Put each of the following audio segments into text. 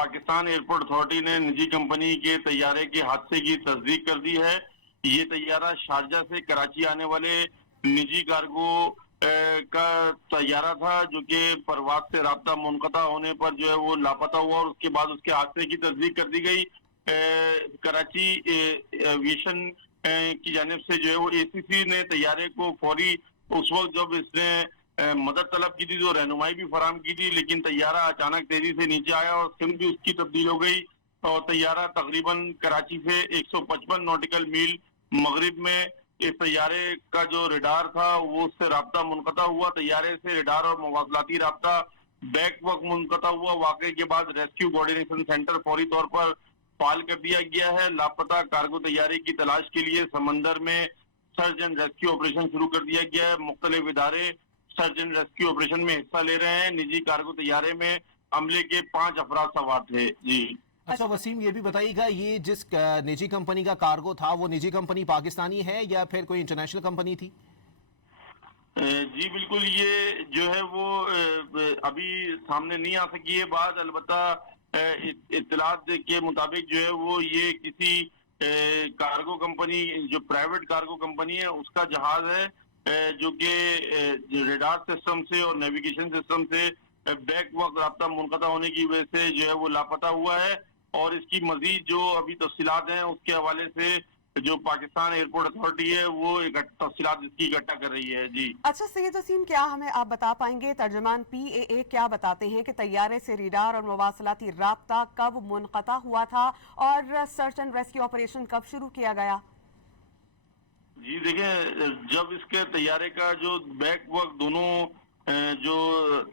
Pakistan airport authority نے نجی company کے طیارے کے حادثے کی تصدیق کر دی ہے۔ یہ طیارہ شارجہ سے کراچی آنے والے نجی کارگو کا طیارہ تھا، جو کہ پرواز سے رابطہ منقطع ہونے پر جو ہے وہ لاپتہ ہوا، اور اس کے بعد اس کے حادثے کی تصدیق کر دی گئی۔ کراچی ایویشن کی جانب سے جو ہے وہ اے سی سی نے طیارے کو فوری اس وقت جب اس نے مدد طلب کی تھی تو رہنمائی بھی فراہم کی تھی، لیکن طیارہ اچانک تیزی سے نیچے آیا اور سمت بھی اس کی تبدیل ہو گئی، اور طیارہ تقریباً کراچی سے 155 نوٹیکل میل مغرب میں اس طیارے کا جو ریڈار تھا وہ اس سے رابطہ منقطع ہوا۔ طیارے سے ریڈار اور مواصلاتی رابطہ بیک وقت منقطع ہوا۔ واقعے کے بعد ریسکیو کوارڈینیشن سینٹر فوری طور پر فعال کر دیا گیا ہے۔ لاپتہ کارگو طیارے کی تلاش کے لیے سمندر میں سرچ اینڈ ریسکیو آپریشن شروع کر دیا گیا ہے۔ مختلف ادارے سرچ اینڈ ریسکیو آپریشن میں حصہ لے رہے ہیں۔ نجی کارگو طیارے میں عملے کے 5 افراد سوار تھے۔ جی اچھا وسیم، یہ بھی بتائیے گا، یہ جس نجی کمپنی کا کارگو تھا وہ نجی کمپنی پاکستانی ہے یا پھر کوئی انٹرنیشنل کمپنی تھی؟ جی بالکل، یہ جو ہے وہ ابھی سامنے نہیں آ سکی ہے بات، البتہ اطلاعات کے مطابق جو ہے وہ یہ کسی کارگو کمپنی، جو پرائیویٹ کارگو کمپنی ہے اس کا جہاز ہے، جو کہ ریڈار سسٹم سے اور نیویگیشن سسٹم سے بیک وقت رابطہ منقطع ہونے کی وجہ سے جو ہے وہ لاپتہ ہوا ہے، اور اس کی مزید جو ابھی تفصیلات ہیں اس کے حوالے سے جو پاکستان ایئرپورٹ اتھارٹی ہے وہ تفصیلات اس کی اکٹھا کر رہی ہے۔ جی اچھا سید وسیم، کیا ہمیں آپ بتا پائیں گے ترجمان پی اے اے کیا بتاتے ہیں کہ طیارے سے ریڈار اور مواصلاتی رابطہ کب منقطع ہوا تھا اور سرچ اینڈ ریسکیو آپریشن کب شروع کیا گیا؟ جی دیکھیں، جب اس کے طیارے کا جو بیک وقت دونوں جو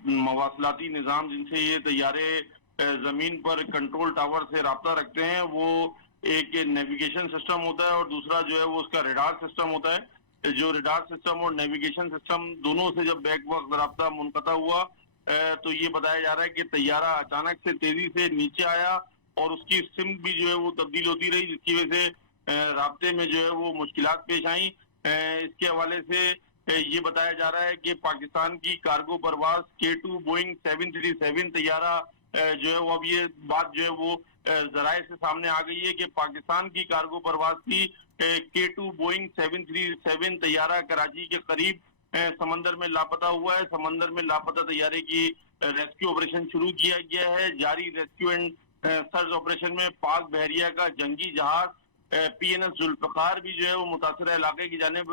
مواصلاتی نظام جن سے یہ طیارے زمین پر کنٹرول ٹاور سے رابطہ رکھتے ہیں، وہ ایک نیویگیشن سسٹم ہوتا ہے اور دوسرا جو ہے وہ اس کا ریڈار سسٹم ہوتا ہے۔ جو ریڈار سسٹم اور نیویگیشن سسٹم دونوں سے جب بیک وقت رابطہ منقطع ہوا تو یہ بتایا جا رہا ہے کہ طیارہ اچانک سے تیزی سے نیچے آیا اور اس کی سمت بھی جو ہے وہ تبدیل ہوتی رہی، جس کی وجہ سے رابطے میں جو ہے وہ مشکلات پیش آئیں۔ اس کے حوالے سے یہ بتایا جا رہا ہے کہ پاکستان کی کارگو پرواز K2 بوئنگ 737 طیارہ جو ہے وہ اب یہ بات جو ہے وہ ذرائع سے سامنے آ گئی ہے کہ پاکستان کی کارگو پرواز کی K2 بوئنگ 737 طیارہ کراچی کے قریب سمندر میں لاپتہ ہوا ہے۔ سمندر میں لاپتہ طیارے کی ریسکیو آپریشن شروع کیا گیا ہے۔ جاری ریسکیو اینڈ سرچ آپریشن میں پاک بحریہ کا جنگی جہاز پی این ایس ذوالفقار بھی جو ہے وہ متاثرہ علاقے کی جانب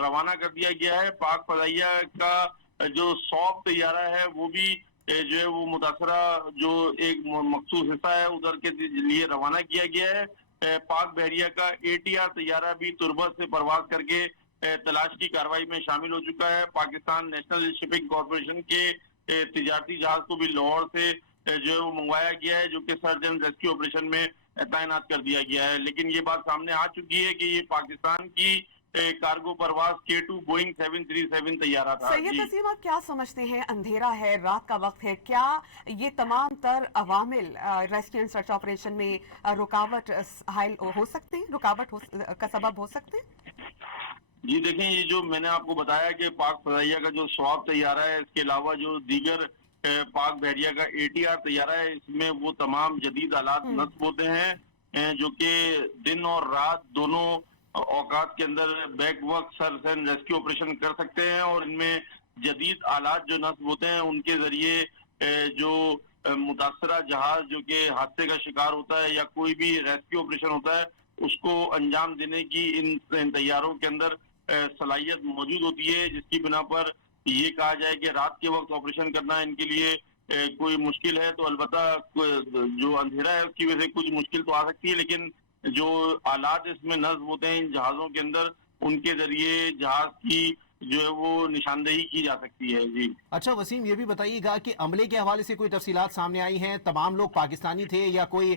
روانہ کر دیا گیا ہے۔ پاک فضائیہ کا جو سوپ طیارہ ہے وہ بھی جو ہے وہ متاثرہ جو ایک مخصوص حصہ ہے ادھر کے لیے روانہ کیا گیا ہے۔ پاک بحریہ کا ATR طیارہ بھی تربت سے پرواز کر کے تلاش کی کارروائی میں شامل ہو چکا ہے۔ پاکستان نیشنل شپنگ کارپوریشن کے تجارتی جہاز کو بھی لاہور سے جو ہے وہ منگوایا گیا ہے، جو کہ سرچ اینڈ ریسکیو آپریشن میں تعینات کر دیا گیا ہے۔ لیکن یہ بات سامنے آ چکی ہے کہ یہ پاکستان کی کارگو پرواز K2 بوئنگ 737 طیارہ تھا۔ سید وسیم، آپ کیا سمجھتے ہیں؟ اندھیرا ہے، رات کا وقت ہے، کیا یہ تمام تر عوامل ریسکیو اینڈ سرچ آپریشن میں رکاوٹ حائل ہو سکتے ہیں، رکاوٹ کا سبب ہو سکتے ہیں؟ جی دیکھیں، یہ جو میں نے آپ کو بتایا کہ پاک فضائیہ کا جو سواب طیارہ ہے، اس کے علاوہ جو دیگر پاک بحریہ کا ATR طیارہ ہے، اس میں وہ تمام جدید آلات نصب ہوتے ہیں جو کہ دن اور رات دونوں اوقات کے اندر بیک وقت سرچ اینڈ ریسکیو آپریشن کر سکتے ہیں، اور ان میں جدید آلات جو نصب ہوتے ہیں ان کے ذریعے جو متاثرہ جہاز جو کہ حادثے کا شکار ہوتا ہے یا کوئی بھی ریسکیو آپریشن ہوتا ہے اس کو انجام دینے کی ان طیاروں کے اندر صلاحیت موجود ہوتی ہے، جس کی بنا پر یہ کہا جائے کہ رات کے وقت آپریشن کرنا ان کے لیے کوئی مشکل ہے۔ تو البتہ جو اندھیرا ہے اس کی وجہ سے کچھ مشکل تو آ سکتی ہے، لیکن جو آلات اس میں نصب ہوتے ہیں ان جہازوں کے اندر، ان کے ذریعے جہاز کی جو ہے وہ نشاندہی کی جا سکتی ہے۔ جی اچھا وسیم، یہ بھی بتائیے گا کہ عملے کے حوالے سے کوئی تفصیلات سامنے آئی ہیں؟ تمام لوگ پاکستانی تھے یا کوئی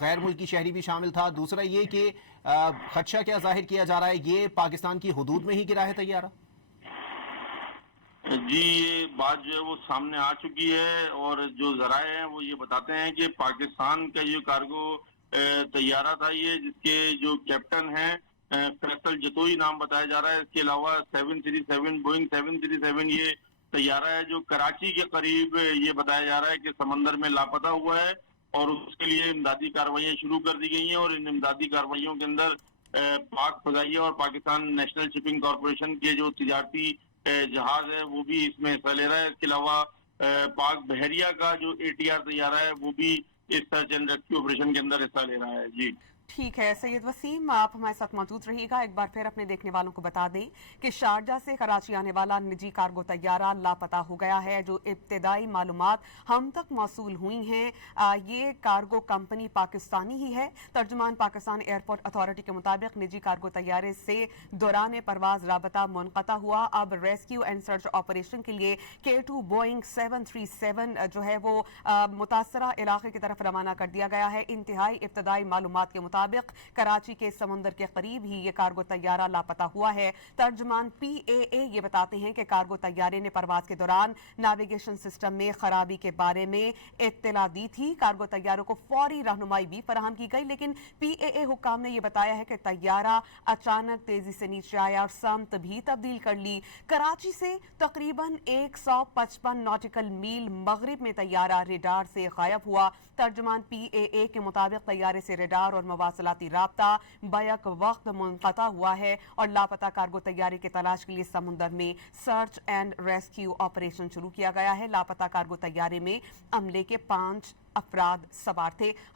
غیر ملکی شہری بھی شامل تھا؟ دوسرا یہ کہ خدشہ کیا ظاہر کیا جا رہا ہے، یہ پاکستان کی حدود میں ہی گرا ہے طیارہ؟ جی یہ بات جو ہے وہ سامنے آ چکی ہے، اور جو ذرائع ہیں وہ یہ بتاتے ہیں کہ پاکستان کا یہ کارگو طیارہ تھا، یہ جس کے جو کیپٹن ہیں فیصل جتوئی نام بتایا جا رہا ہے۔ اس کے علاوہ 737 بوئنگ 737 یہ طیارہ ہے جو کراچی کے قریب یہ بتایا جا رہا ہے کہ سمندر میں لاپتہ ہوا ہے، اور اس کے لیے امدادی کارروائیاں شروع کر دی گئی ہیں اور ان امدادی کارروائیوں کے اندر پاک فضائیہ اور پاکستان نیشنل شپنگ کارپوریشن کے جو تجارتی جہاز ہے وہ بھی اس میں حصہ لے رہا ہے. اس کے علاوہ پاک بحریہ کا جو ATR طیارہ ہے وہ بھی اس سرچ اینڈ ریسکیو آپریشن کے اندر حصہ لے رہا ہے. جی ٹھیک ہے سید وسیم، آپ ہمارے ساتھ موجود رہیے گا. ایک بار پھر اپنے دیکھنے والوں کو بتا دیں کہ شارجہ سے کراچی آنے والا نجی کارگو طیارہ لاپتہ ہو گیا ہے. جو ابتدائی معلومات ہم تک موصول ہوئی ہیں یہ کارگو کمپنی پاکستانی ہی ہے. ترجمان پاکستان ایئرپورٹ اتھارٹی کے مطابق نجی کارگو طیارے سے دوران پرواز رابطہ منقطع ہوا. اب ریسکیو اینڈ سرچ آپریشن کے لیے K2 بوئنگ 737 جو ہے وہ متاثرہ علاقے کی طرف روانہ کر دیا گیا ہے. انتہائی ابتدائی معلومات کے مطابق کراچی کے سمندر کے قریب ہی یہ کارگو طیارہ لاپتہ ہوا ہے. ترجمان PAA یہ بتاتے ہیں کہ کارگو طیارے نے پرواز کے دوران نیویگیشن سسٹم میں خرابی کے بارے میں اطلاع دی تھی. کارگو طیاروں کو فوری رہنمائی بھی فراہم کی گئی، لیکن PAA حکام نے یہ بتایا ہے کہ طیارہ اچانک تیزی سے نیچے آیا اور سمت بھی تبدیل کر لی. کراچی سے تقریباً 155 ناٹیکل میل مغرب میں طیارہ ریڈار سے غائب ہوا. ترجمان PAA کے مطابق طیارے سے ریڈار اور مواصلاتی رابطہ بیک وقت منقطع ہوا ہے اور لاپتہ کارگو طیارے کی تلاش کے لیے سمندر میں سرچ اینڈ ریسکیو آپریشن شروع کیا گیا ہے. لاپتہ کارگو طیارے میں عملے کے 5 افراد سوار تھے.